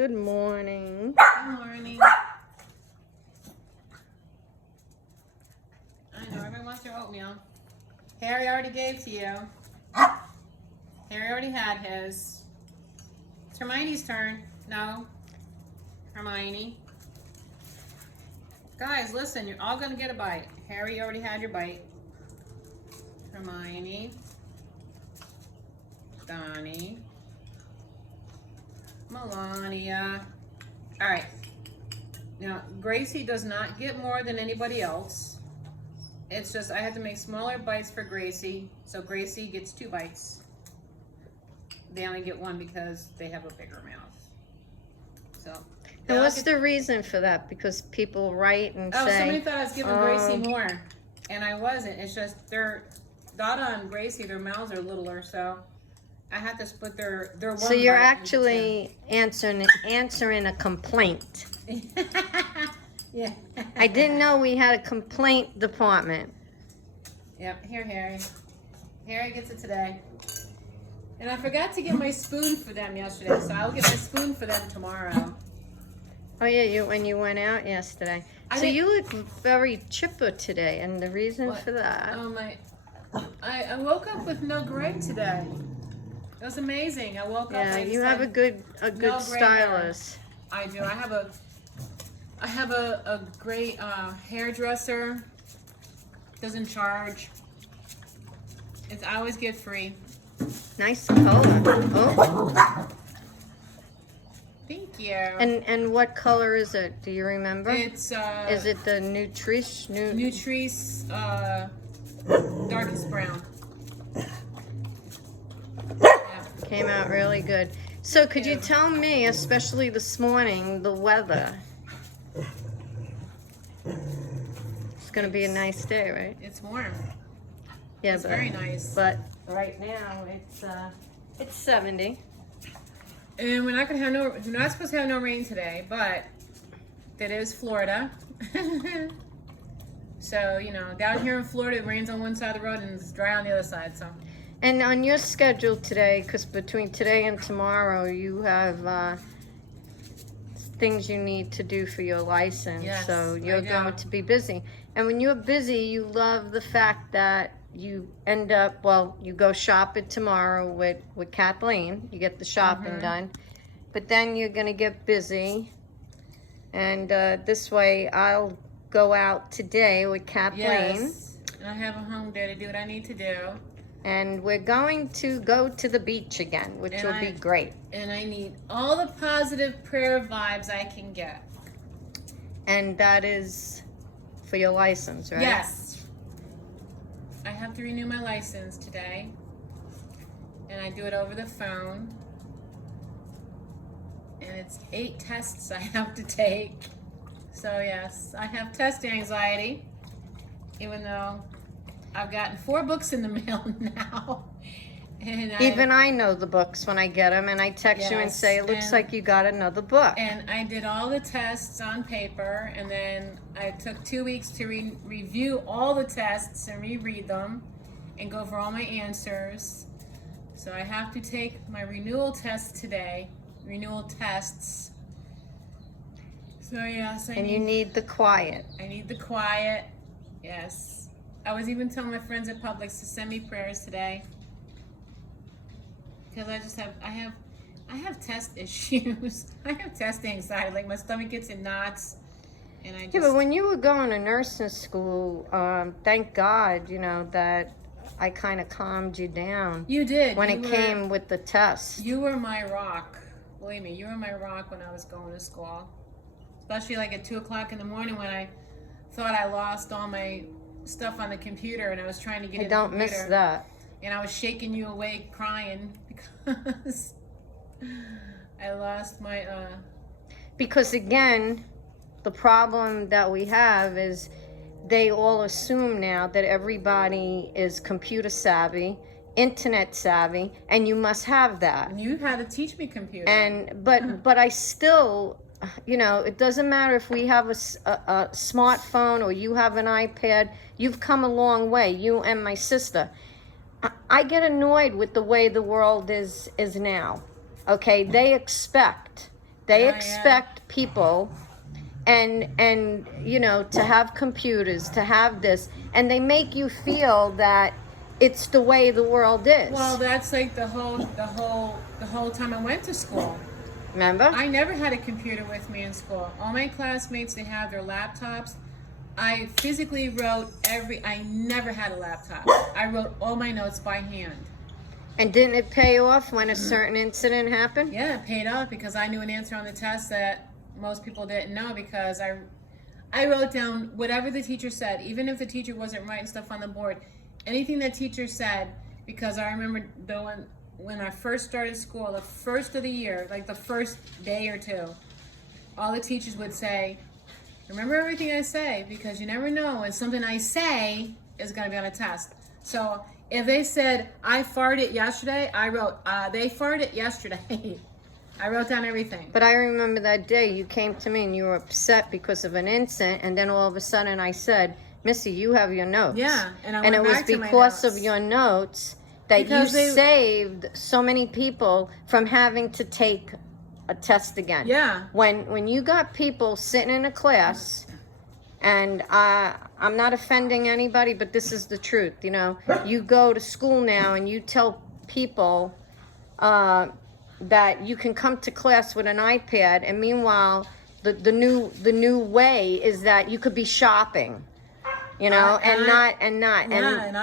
Good morning. Good morning. I know everyone wants their oatmeal. Harry already gave to you. Harry already had his. It's Hermione's turn. No. Hermione. Guys, listen, you're all gonna get a bite. Harry, you already had your bite. Hermione. Donnie. Melania. All right. Now, Gracie does not get more than anybody else. It's just I have to make smaller bites for Gracie, so Gracie gets 2 bites. They only get 1 because they have a bigger mouth. So. And what's the reason for that? Because people write and say... somebody thought I was giving Gracie more, and I wasn't. It's just Dada and Gracie, their mouths are littler, so I had to split their one. So you're actually answering a complaint. Yeah. I didn't know we had a complaint department. Yep, here, Harry. Harry gets it today. And I forgot to get my spoon for them yesterday, so I'll get my spoon for them tomorrow. Oh yeah, when you went out yesterday. So you look very chipper today, and the reason for that... I woke up with no gray today. It was amazing. I woke up. Yeah, you have a good stylist. I do. I have a great hairdresser. Doesn't charge. I always get free. Nice color. Oh. Thank you. And what color is it? Do you remember? It's is it the Nutrice? Nutrice darkest brown. Came out really good. So could you tell me, especially this morning, the weather? It's going to be a nice day, right? It's warm. Yeah, it's very nice. But right now it's 70. And we're not supposed to have no rain today, but that is Florida. So, down here in Florida, it rains on one side of the road and it's dry on the other side, so. And on your schedule today, because between today and tomorrow, you have things you need to do for your license. Yes, so you're going to be busy. And when you're busy, you love the fact that you end up, you go shopping tomorrow with Kathleen. You get the shopping done. But then you're going to get busy. And this way, I'll go out today with Kathleen. Yes, and I have a home day to do what I need to do. And we're going to go to the beach again, which will be great. And I need all the positive prayer vibes I can get. And that is for your license, right? Yes. I have to renew my license today. And I do it over the phone. And it's 8 tests I have to take. So yes, I have test anxiety, even though I've gotten 4 books in the mail now. And I know the books when I get them, and I text you and say, it looks like you got another book. And I did all the tests on paper, and then I took 2 weeks to review all the tests and reread them and go over all my answers. So I have to take my renewal test today, renewal tests. So yes, you need the quiet. I need the quiet, yes. I was even telling my friends at Publix to send me prayers today. Because I have test issues. I have test anxiety. Like my stomach gets in knots. And I just... Yeah, but when you were going to nursing school, thank God, that I kind of calmed you down. You did. When it came with the test. You were my rock. Believe me, you were my rock when I was going to school. Especially like at 2 o'clock in the morning when I thought I lost all my stuff on the computer and I was trying to get it. I don't miss that. And I was shaking you awake crying because I lost my Because again, the problem that we have is they all assume now that everybody is computer savvy, internet savvy, and you must have that. You had to teach me computer. But I still, it doesn't matter if we have a smartphone or you have an iPad. You've come a long way, you and my sister. I get annoyed with the way the world is now. Okay, they expect They Yeah, expect people and to have computers, to have this, and they make you feel that it's the way the world is. Well, that's like the whole time I went to school. Remember? I never had a computer with me in school. All my classmates, they have their laptops. I physically wrote I never had a laptop. I wrote all my notes by hand. And didn't it pay off when a certain incident happened? Yeah, it paid off because I knew an answer on the test that most people didn't know, because I wrote down whatever the teacher said, even if the teacher wasn't writing stuff on the board, anything that teacher said, because I remember when I first started school, the first of the year, like the first day or two, all the teachers would say, remember everything I say, because you never know when something I say is going to be on a test. So if they said, I farted yesterday, I wrote, they farted yesterday. I wrote down everything. But I remember that day you came to me and you were upset because of an incident, and then all of a sudden I said, Missy, you have your notes. Yeah, and I and went it was back to my because notes. of your notes that Because you they- saved so many people from having to take a test again. Yeah. When you got people sitting in a class, and I'm not offending anybody, but this is the truth. You go to school now and you tell people that you can come to class with an iPad, and meanwhile, the new way is that you could be shopping, and not. Yeah, And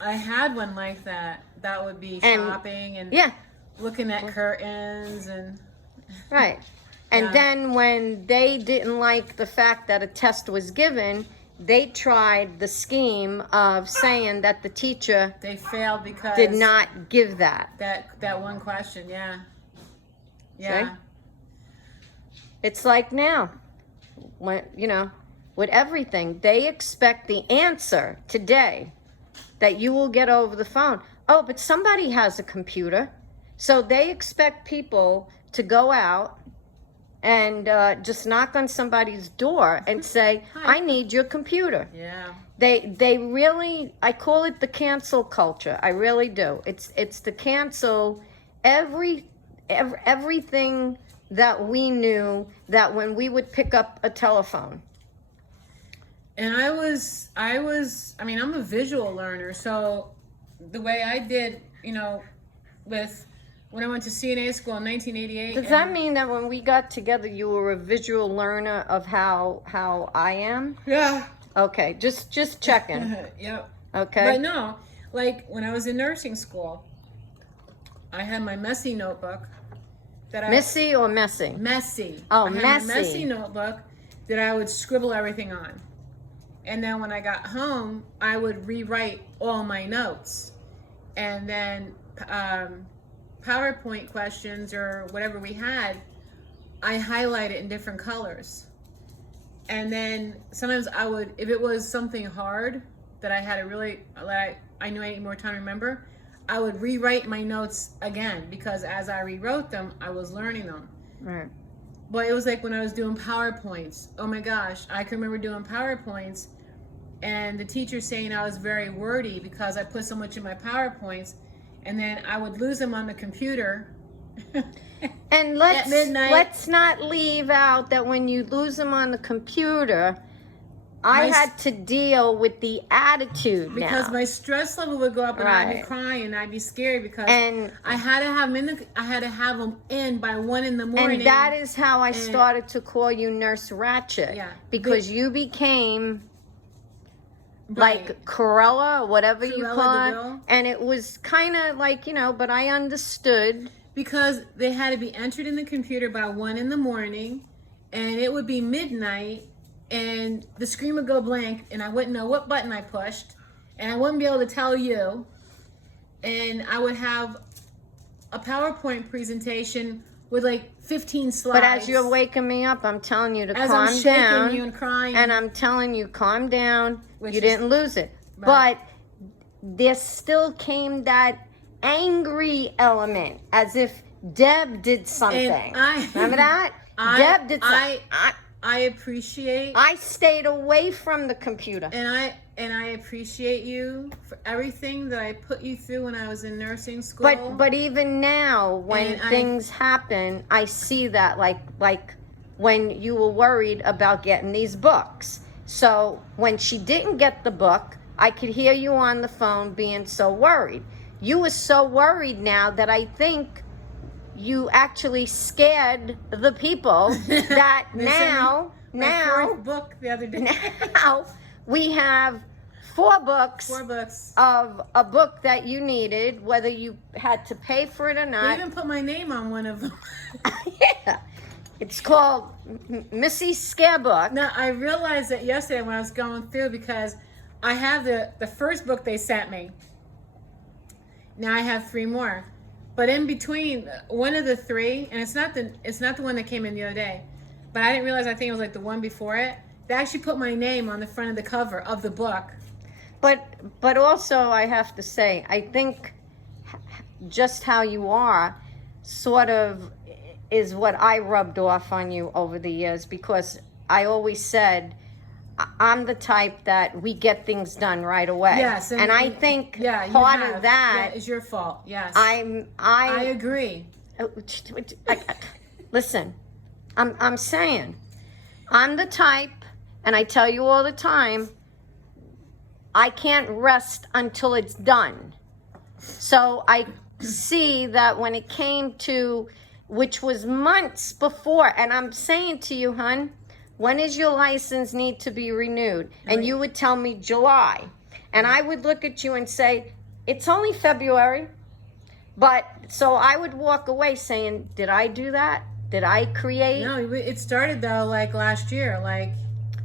I had one like that. That would be And- shopping and yeah, looking at curtains and right. And Yeah. then when they didn't like the fact that a test was given, they tried the scheme of saying that the teacher they failed because did not give that. that one question. Yeah. Yeah. It's like now, when with everything, they expect the answer today that you will get over the phone. Oh, but somebody has a computer, so they expect people to go out and just knock on somebody's door and say, Hi. I need your computer. Yeah. They really, I call it the cancel culture. I really do. It's to cancel everything that we knew that when we would pick up a telephone. And I mean, I'm a visual learner, so the way I did, with when I went to CNA school in 1988. Does that mean that when we got together, you were a visual learner of how I am? Yeah. Okay, just checking. Yep. Okay. But no, like when I was in nursing school, I had my messy notebook that Missy or messy? Messy. Oh, I had messy. my messy notebook that I would scribble everything on. And then when I got home, I would rewrite all my notes. And then PowerPoint questions or whatever we had, I highlight it in different colors. And then sometimes I would, if it was something hard that I had to really, that I knew I needed more time to remember, I would rewrite my notes again, because as I rewrote them, I was learning them. Right. But it was like when I was doing PowerPoints. Oh my gosh, I can remember doing PowerPoints and the teacher saying I was very wordy because I put so much in my PowerPoints, and then I would lose them on the computer. And At midnight. let's not leave out that when you lose them on the computer, I had to deal with the attitude Because now. my stress level would go up and I'd be Right. crying and I'd be scared because And- I had to have them I had to have them in by 1 a.m. And that is how I started to call you Nurse Ratchet. Yeah. Because you became Right. like Corella, or whatever you Cruella call it. DeVille. And it was kind of like, but I understood. Because they had to be entered in the computer by 1 a.m. and it would be midnight and the screen would go blank and I wouldn't know what button I pushed and I wouldn't be able to tell you, and I would have a PowerPoint presentation with like 15 slides. But as you're waking me up, I'm telling you to as calm I'm shaking down. you and crying, And I'm telling you, calm down. Which You is- didn't lose it. Right. But there still came that angry element, as if Deb did something. And I- Remember that? Deb did something. I appreciate I stayed away from the computer. and and I appreciate you for everything that I put you through when I was in nursing school. But even now, when And things happen, I see that like when you were worried about getting these books. So when she didn't get the book, I could hear you on the phone being so worried. You were so worried now that I think you actually scared the people that now my fourth book the other day. now we have 4 books 4 books. of a book that you needed, whether you had to pay for it or They not. even put my name on one of them. Yeah. It's called Missy's Scare Book. Now, I realized that yesterday when I was going through, because I have the first book they sent me. Now I have 3 more. But in between, one of the 3, and it's not the one that came in the other day, but I didn't realize, I think it was like the one before it, they actually put my name on the front of the cover of the book. But also I have to say, I think just how you are sort of is what I rubbed off on you over the years, because I always said I'm the type that we get things done right away. Yes, and I think yeah, part of that is your fault. Yes, I agree. Listen, I'm saying I'm the type, and I tell you all the time, I can't rest until it's done. So I see that when it came to, which was months before, and I'm saying to you, hun, when is your license need to be renewed? And you would tell me July. And I would look at you and say, it's only February. But so I would walk away saying, did I do that? Did I create? No, it started though like last year. Like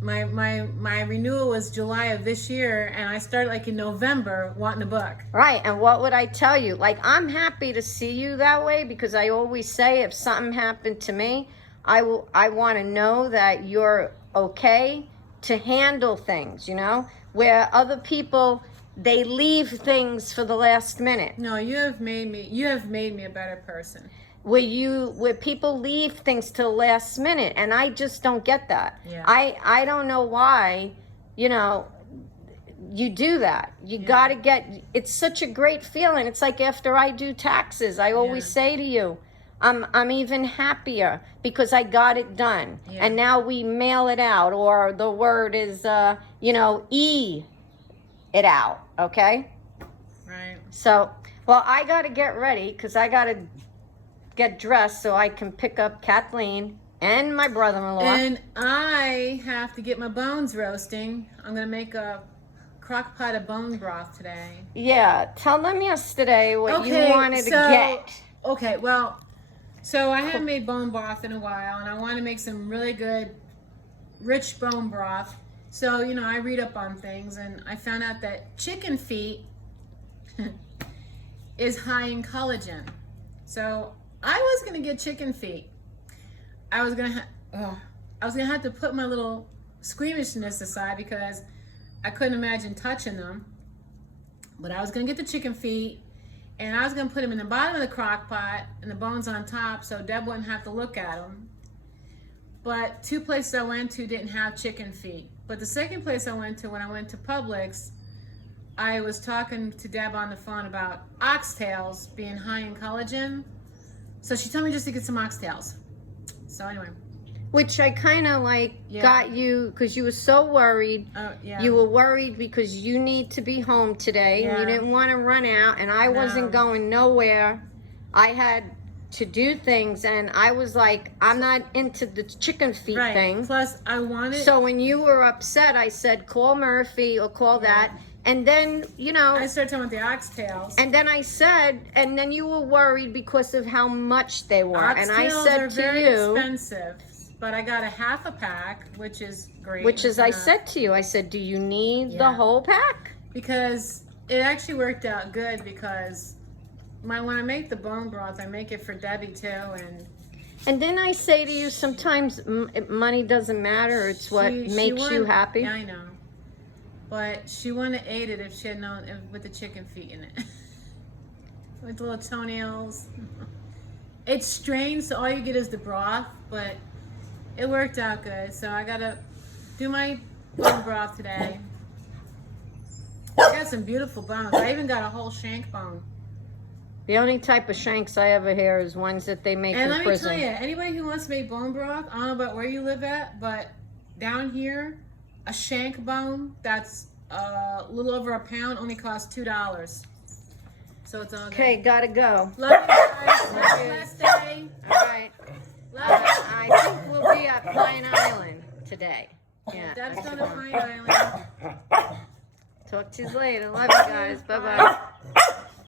my renewal was July of this year, and I started like in November wanting a book. Right, and what would I tell you? Like, I'm happy to see you that way, because I always say if something happened to me, I want to know that you're okay to handle things, you know? Where other people, they leave things for the last minute. No, you have made me a better person. Where people leave things to the last minute, and I just don't get that. Yeah. I don't know why, you know, you do that. You got to get, it's such a great feeling. It's like after I do taxes, I always say to you, I'm even happier because I got it done. Yeah. And now we mail it out, or the word is, it out, okay? Right. So, well, I got to get ready because I got to get dressed so I can pick up Kathleen and my brother-in-law. And I have to get my bones roasting. I'm going to make a crock pot of bone broth today. Yeah, tell them yesterday what you wanted to get. Okay, well, so I haven't made bone broth in a while, and I want to make some really good, rich bone broth. So, I read up on things, and I found out that chicken feet is high in collagen. So I was gonna get chicken feet. I was gonna have to put my little squeamishness aside because I couldn't imagine touching them. But I was gonna get the chicken feet, and I was gonna put them in the bottom of the crock pot and the bones on top, so Deb wouldn't have to look at them. But 2 places I went to didn't have chicken feet. But the second place I went to, when I went to Publix, I was talking to Deb on the phone about oxtails being high in collagen. So she told me just to get some oxtails. So anyway. Which I kind of got you, because you were so worried. Oh, yeah. You were worried because you need to be home today. And you didn't want to run out, and I wasn't going nowhere. I had to do things, and I was like, I'm not into the chicken feet thing. Plus, I wanted... So when you were upset, I said, call Murphy or call that. And then, I started talking about the oxtails. And then I said, and then you were worried because of how much they were. Oxtails and I said are to very you, expensive, but I got a half a pack, which is great. which is, I said to you, I said, do you need the whole pack? Because it actually worked out good, because when I make the bone broth, I make it for Debbie too, And then I say to you, sometimes money doesn't matter. It's what makes you happy. Yeah, I know. But she wouldn't have ate it if she had known with the chicken feet in it. With the little toenails. It's strained, so all you get is the broth, but it worked out good. So I gotta do my bone broth today. I got some beautiful bones. I even got a whole shank bone. The only type of shanks I ever hear is ones that they make And in let me prison. tell you, anybody who wants to make bone broth, I don't know about where you live at, but down here, a shank bone that's a little over a pound only costs $2. So it's all good. Okay, gotta go. Love you guys. Have a blessed day. All right. Love you. I think we'll be at Pine Island today. Yeah. Deb's that's going the to one. Pine Island. Talk to you later. Love you guys. Bye bye.